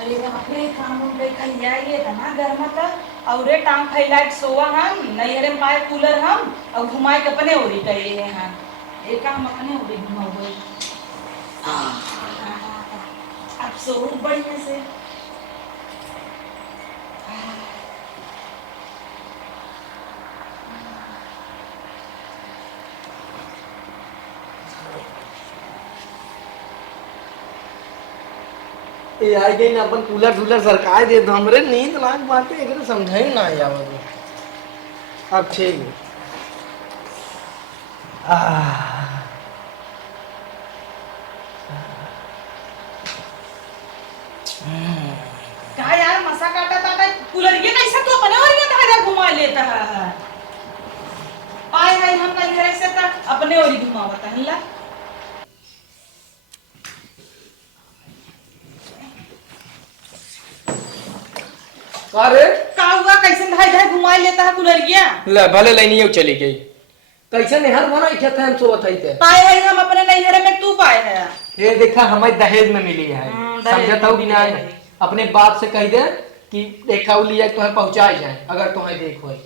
अरे बाप रे काम उन पे खैया ये तना घर में त औरे टांग फैलाए सोवा हम नैहरे में पाए कूलर हम और घुमाए के अपने ओरी कइले हैं हम एक काम अपने ओरी घुमाओ अब सो बढ़िया से ये आई गई ना अपन कूलर टूलर सरकार दे दो हमरे नींद लाग बातें एकरे समझाई ना आवे अब ठीक है। कहा यार मसा काटा ताटा कूलर ये कैसा तू अपने ओरी धारा घुमा लेता है आए हाय हम नैहरे से त अपने ओरी घुमावता हल्ला अरे का हुआ कैसे धाई धाई घुमा लेता है कूलरिया ले भले लाइनियो चली गई कैसे निहर बना इथे थे हम सोवत हई थे पाए है हम अपने नैहरे में तू पाए है ये देखा हमें दहेज में मिली है समझता हो कि ना अपने बाप से कह दे कि देखा उ लिया तुम्हें पहुंचाई जाए अगर तुम्हें देखो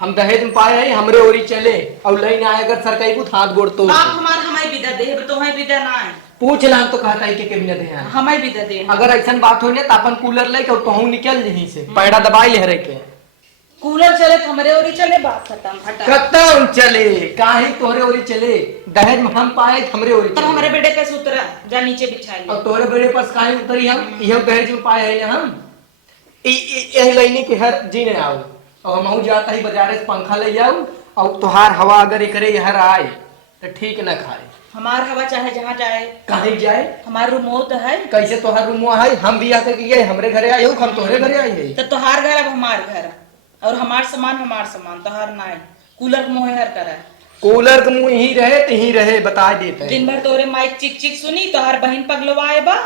हम दहेज में पाए हैं हमरे ओरी चले और लई ना अगर सरकारी को हाथ गोड़ तो बाप हमार हमारी विदा दे तो है विदा ना है पूछ लान तो कहता है कि केबिनेट है हमारी विदा दे अगर ऐसा बात हो तो अपन कूलर लेके तोहू निकल जही से पैड़ा दबाई ले रहे के कूलर चले तो हमरे ओरी चले बात खत्म हटा खत्म चले काहे तोरे ओरी चले दहेज में हम पाए हमरे ओरी तब हमारे बेटे पे सुतरा जा नीचे बिछा ले और तोरे बेड़े पास काहे उतरी हम यह दहेज में पाए है हम ए लाइनी के हर जीने आओ और हम जाता ही बाजारे से पंखा ले जाऊं और तोहार हवा अगर एकरे यहर आए तो ठीक न खाए हमार हवा चाहे जहाँ जाए कहीं जाए हमार रूम तो है कैसे तोहार रूम है हम भी आकर के हमरे घरे आए हो हम तोहरे घरे आए हैं तो तोहार घर अब हमार घर और हमार सामान तोहार ना है कूलर मोह हर करा कूलर के मुंह ही रहे बता देते दिन भर तोरे माइक चिक चिक सुनी तोहार बहन पगलवाए बा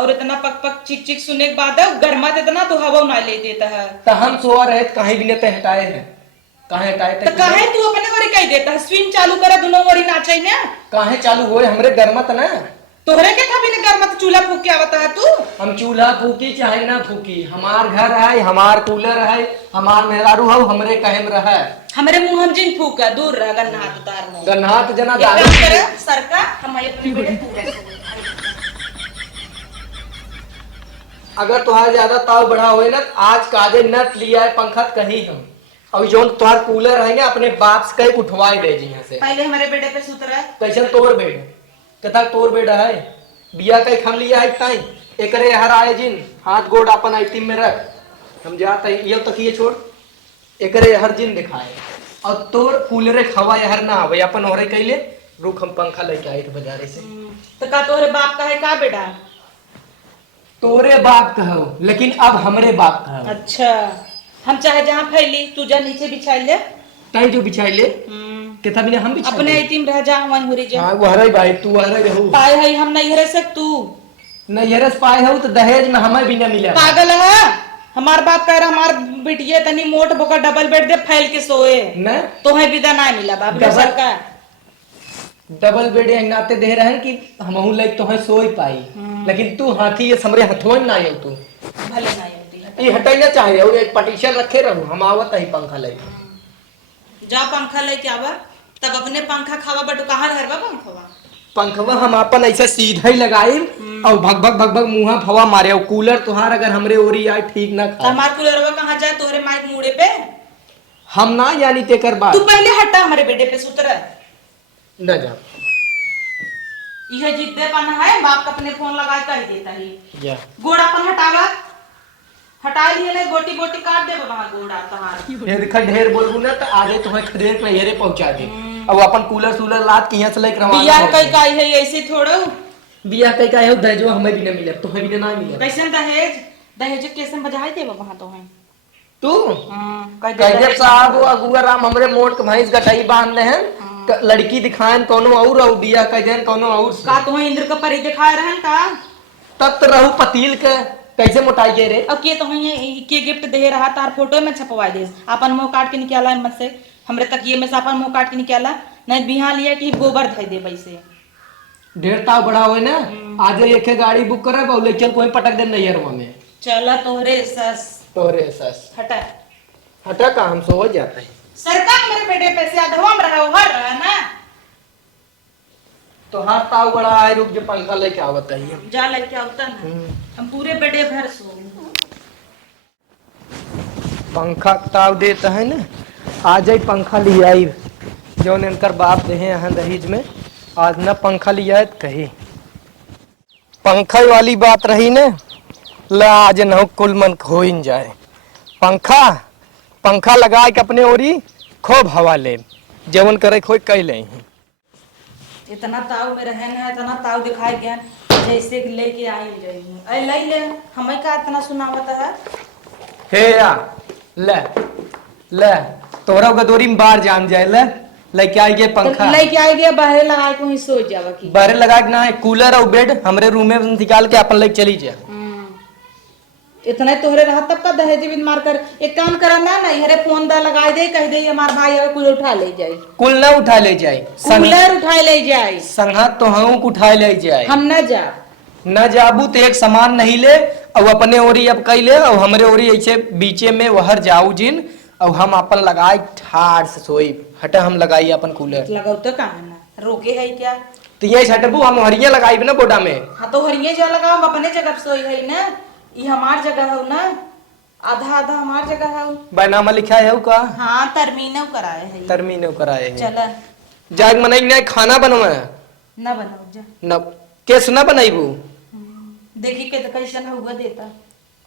और इतना पक पक चिक चिक सुनने के बाद गर्मा इतना तो हवा ना ले देता है तो हम सोआ रहे कहीं भी नहीं हटाए हैं कहाँ हटाए थे तो काहे तू अपने ओरी कह देता है स्विंग चालू करा दोनों ओरी नाचे ना कहाँ चालू हुए हमरे गर्मत ना तोहरे के था भी ने गर्मा चूल्हा फूक के आवता है तू हम चूल्हा फूकी चाहे ना फूकी हमार घर है हमार कूलर है हमार मेहरारू है हमरे कहे में रहा हमरे मुंह हम जिन फूका दूर रह गन्नात उतार मुंह गन्हात जना एक काम करे सरका हम अपने बेटे पूरे अगर तुहार ज्यादा ताव बढ़ा हुए ना आज काजे नट लिया है पंखा कहीं हम और जो तुहार कूलर है अपने बाप से कहीं उठवाए दे जी यहाँ से पहले हमारे बेटे पे सुत रहा है कैसे तोड़ बेड कथा तोड़ बेड है बिया कहीं खम लिया है ताई एकरे हर आए जिन हाथ गोड़ अपन आइटिम में रख हम जाते ये तक ये छोड़ एकरे हर जिन दिखाए और तोड़ कूलरे खवा हर ना आवे अपन और कैले रुक हम पंखा लेके आए थे बाजारे से तो का तोहरे बाप का है का बेटा तोरे बाप कहो लेकिन अब हमरे बाप कहो अच्छा हम चाहे जहाँ फैली तू जा नीचे बिछा ले ताई जो बिछाई ले केथा बिना हम बिछाई अपने आइटिम रह जा वन हुरी जा हां वो हरे भाई तू हरे रहू पाए है हम नहीं रह सक तू नहीं हरस पाए हो तो दहेज में हमें भी न मिला पागल है हमार बाप कह रहा हमार बिटिया तनी मोट बोका डबल बेड दे फैल के सोए न तो है विदा ना मिला बाप डबल- सर का डबल बेड नाते दे रहे हैं कि हमहू लाइक तो है सोई पाई लेकिन तू हाथी ये समरे हथवा ना आयो तू भले ना होती है ये हटाई ना चाहे और एक पटिशन रखे रहू हम आवत ही पंखा ले जा पंखा लेके आवा तब अपने पंखा खावा बटू कहाँ रहबा पंखवा पंखवा हम अपन ऐसा सीधा ही लगाई और भग भग भग भग मुंहा फवा मारे और कूलर तुहार अगर हमरे ओरी आए ठीक ना खा हमार कूलरवा कहाँ जाए तोहरे माइक मुड़े पे हम ना यानी तेकर बात तू पहले हटा हमारे बेटे पे सुत रहा न जा यह जिद्देपन है बाप का अपने फोन लगा कर देता है या गोड़ापन हटावा हटा लिए ले गोटी गोटी काट दे वहां गोड़ा तहार ये देखा ढेर बोलबू ना तो आगे तुम्हें खदेर के हेरे पहुंचा दे अब अपन कूलर सूलर लाद के यहाँ से लेकर रवाना बियाह हो कई गए। काई है ऐसे थोड़ो बियाह कई का है दहेज हमें भी ना मिले तुम्हें भी ना मिले कैसे दहेज दहेज कैसे बजाई देबा वहां तो है तू हां कह कहते साहब वो अगुआ राम हमरे मोट के भैंस गटाई बांध ले हैं लड़की दिखाएं कोनो और बियाह कह देन कोनो और का तो इंद्र का परी दिखाए रहन का तत रहू पतील के कैसे मोटाई के रे अब के तो है के गिफ्ट दे रहा तार फोटो में छपवा दे अपन मुंह काट के निकाला मत से हमरे तकिए में से अपन मुंह काट के निकाला नहीं बिहान लिया कि गोबर धइ दे वैसे ढेर ताव बड़ा हो ना, आज एक गाड़ी बुक करे बोले चल कोई पटक दे नैयरवा में। चला तोहरे सस तोरे सस हटा हटा का हम सो जाते हैं। सरकार मेरे बेटे पैसे अधवा में रहा हर रहा ना। तो हाथ ताव बड़ा है, रुक जो पंखा लेके आवत है। जा लेके आवता ना, हम पूरे बेटे भर सो। पंखा ताव देता है ना, आ जाए पंखा ले आई जो इनकर बाप दे यहाँ दहेज में, आज ना पंखा लिया है कही पंखा वाली बात रही ने ला आज न कुल मन हो जाए। पंखा पंखा लगा के अपने ओरी खूब हवा ले, जवन करे खोई कई ले। इतना ताव में रहन है, इतना ताव दिखाई गया जैसे कि लेके आई जाइए। अरे ले ले, हमें का इतना सुनावत है। हे या ले ले तोरा गदोरी में बाहर जान जाए ले लेके आई गए पंखा। लेके आई गया बाहर लगा के वहीं सो जावा की। बाहर लगा के ना है कूलर और बेड हमरे रूम में निकाल के अपन लेके चली जा। इतना तोहरे रहा तब का दहेज भी मार कर एक काम करा ना हरे फोन दा लगा दे, कह दे हमार भाई है कुल उठा ले जाए। कुल ना उठा ले जाए, कूलर उठा ले जाए, संघा तो हम उठा ले जाए। हम न जा न जाबू तो एक सामान नहीं ले और अपने ओरी अब कई ले और हमरे ओरी ऐसे बीचे में वहर जाऊ जिन और हम अपन लगाए ठाड़ से सोई। हटा हम लगाई अपन कूलर लगाओ तो कहाँ ना रोके है क्या। तो ये हटबू हम हरिया लगाई ना बोडा में। हाँ तो हरिये जा लगाओ, हम अपने जगह सोई है ना, ये हमार जगह है ना, आधा आधा हमार जगह है। बैनामा लिखा है का? हाँ तरमीनो कराए है। तरमीनो कराए है। चला जाग मनाई ना खाना बनवा ना बनाओ जा न केस ना बनाईबू। देखी के कैसन हुआ देता।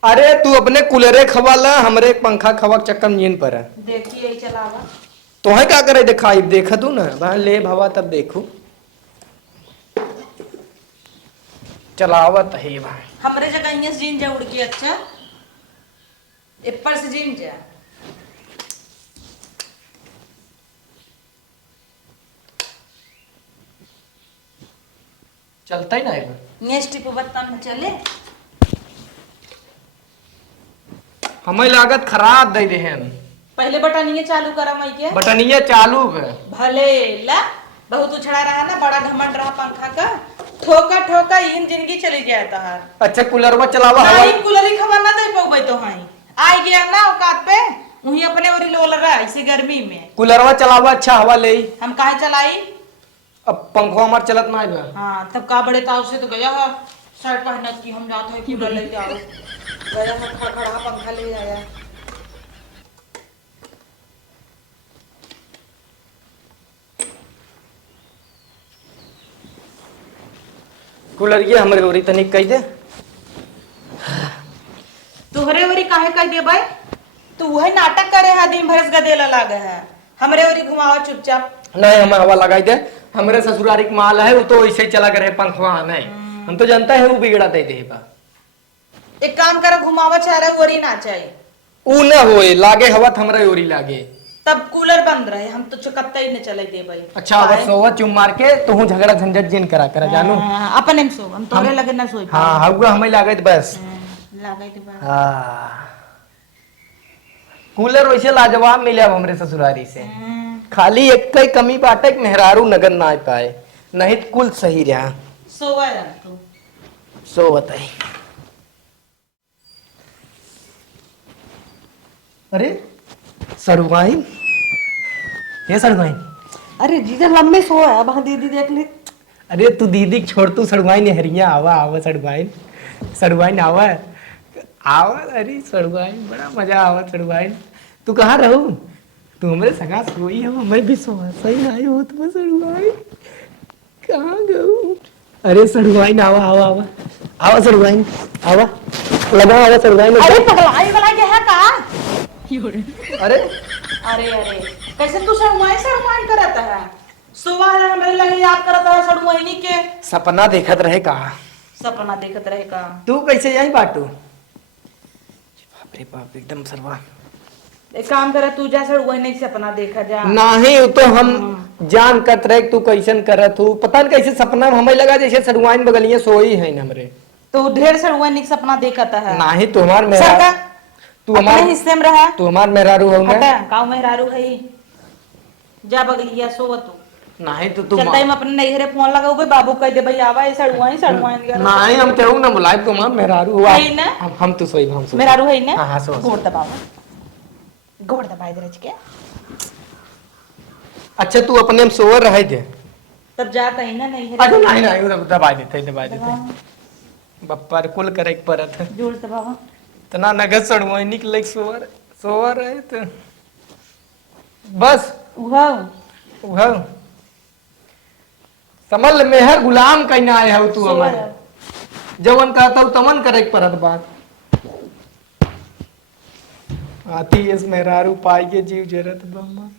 अरे तू अपने कूलरे खवाला हमरे पंखा खवा चक्कर नींद पर है। देखिए चलावा तो है क्या करे दिखाई देखा तू ना वहां ले भवा तब देखू चलावत है भाई। हमरे जगह यहाँ से जीन जा उड़ के। अच्छा ऊपर से जीन जा। चलता ही ना ये स्टिप बत्तन में चले। हमें लागत खराब दे दे हैं। पहले बटन ये चालू करा मई के बटनिया चालू है। भले ला बहुत उछड़ा रहा ना, बड़ा घमंड रहा पंखा का, ठोका ठोका इन जिंदगी चली जाता है। अच्छा कूलरवा चलावा हवा नहीं कूलर ही खबर ना दे पाऊँ तो हाई आ गया ना औकात पे वही अपने ओरी लोल रहा इसे गर्मी में। कूलरवा चलावा अच्छा हवा ले। हम काहे चलाई अब पंखा हमार चलत ना है। हाँ तब का बड़े ताव से तो गया है शर्ट पहना की हम जाते हैं कूलर लेके आओ गया है खड़ा पंखा ले आया। कूलर ये हमरे ओरी तनिक कह दे। तुहरे ओरी काहे कह दे भाई, तू वही नाटक करे है दिन भर गदेला लागे है। हमरे ओरी घुमावा चुपचाप। नहीं हमें हवा लगाई दे, हमरे ससुरारी का माल है वो तो ऐसे ही चला करे पंखवा नहीं। हम तो जानता है वो बिगड़ा दे दे बा। एक काम करो घुमावा चाह रहे ओरी ना चाहिए ऊ ना होए लागे हवा हमरे ओरी लागे तब कूलर बंद रहे हम तो चुकत्ता ही न चले दे भाई। अच्छा अब सोवा चुम मार के तो हूं झगड़ा झंझट जिन करा करा जानू। अपने में सो हम तोरे लगे ना सोई। हां हउआ हमें लागत बस लागे दे बा। हां कूलर वैसे लाजवाब मिले अब हमरे ससुरारी से। खाली एक कई कमी बाटे कि मेहरारू नगर ना आ पाए, नहीं तो कुल सही रहा। सोवा तू सो बताई। अरे सड़ुआई ये सड़ुआई। अरे जीजा लम्बे सोया अब दीदी देख ले। अरे तू दीदी छोड़ तू सड़ुआई ने हरिया आवा आवा सड़ुआई सड़ुआई आवा आवा। अरे सड़ुआई बड़ा मजा आवा सड़ुआई। तू कहाँ रहू? तू हमारे सगा सोई हो, मैं भी सोआ सही आई हो तुम सड़ुआई कहाँ गऊ? अरे सड़ुआई आवा आवा आवा आवा सड़ुआई आवा लगा आवा सड़ुआई। अरे पगलाई वाला क्या है का? अरे अरे अरे कैसे तू शर्माई करता है? सुबह हमारे लगे याद करता है शर्माई के सपना देखत रहे का? सपना देखत रहे का? तू कैसे यही बाटू? बाप रे बाप एकदम सरवा। एक काम करे तू जा शर्माई नहीं सपना देखा जा। नहीं तो हम जान कत रहे तू कैसन करत हूँ पता नहीं कैसे सपना हमें लगा जैसे सरुआइन बगलिए सोई है हमरे। तो ढेर शर्माई सपना देखता है। नहीं तो हमार मेरा तू हमारे हिस्से में रहा। तू हमार मेहरारू हो हटा गाँव मेहरारू है जा बगलिया सो तू। नहीं तो तुम चलता हम अपने नैहरे फोन लगाऊ भाई बाबू कह दे भाई आवा सड़ुआई नहीं हम कहूँ ना बुलाए तुम मेरा हुआ है ना हम तो सोई हम मेरा रू है ना हाँ हाँ सो गोड़ दबावा गोड़ दबाए दे रच के अच्छा तू अपने में सोवर रह दे तब जाता है ना नैहरे अच्छा नहीं नहीं दबा देते बप्पर कुल करे परत जोड़ दबावा तना नगद सड़ुआ निकले सोवर सोवर है तो बस उहा समझ मेहर गुलाम कहना आए हो तू हमारे जवन कहता हूँ तमन करे परत बात आती इस मेहरारू पाई के जीव जरत ब्रह्मा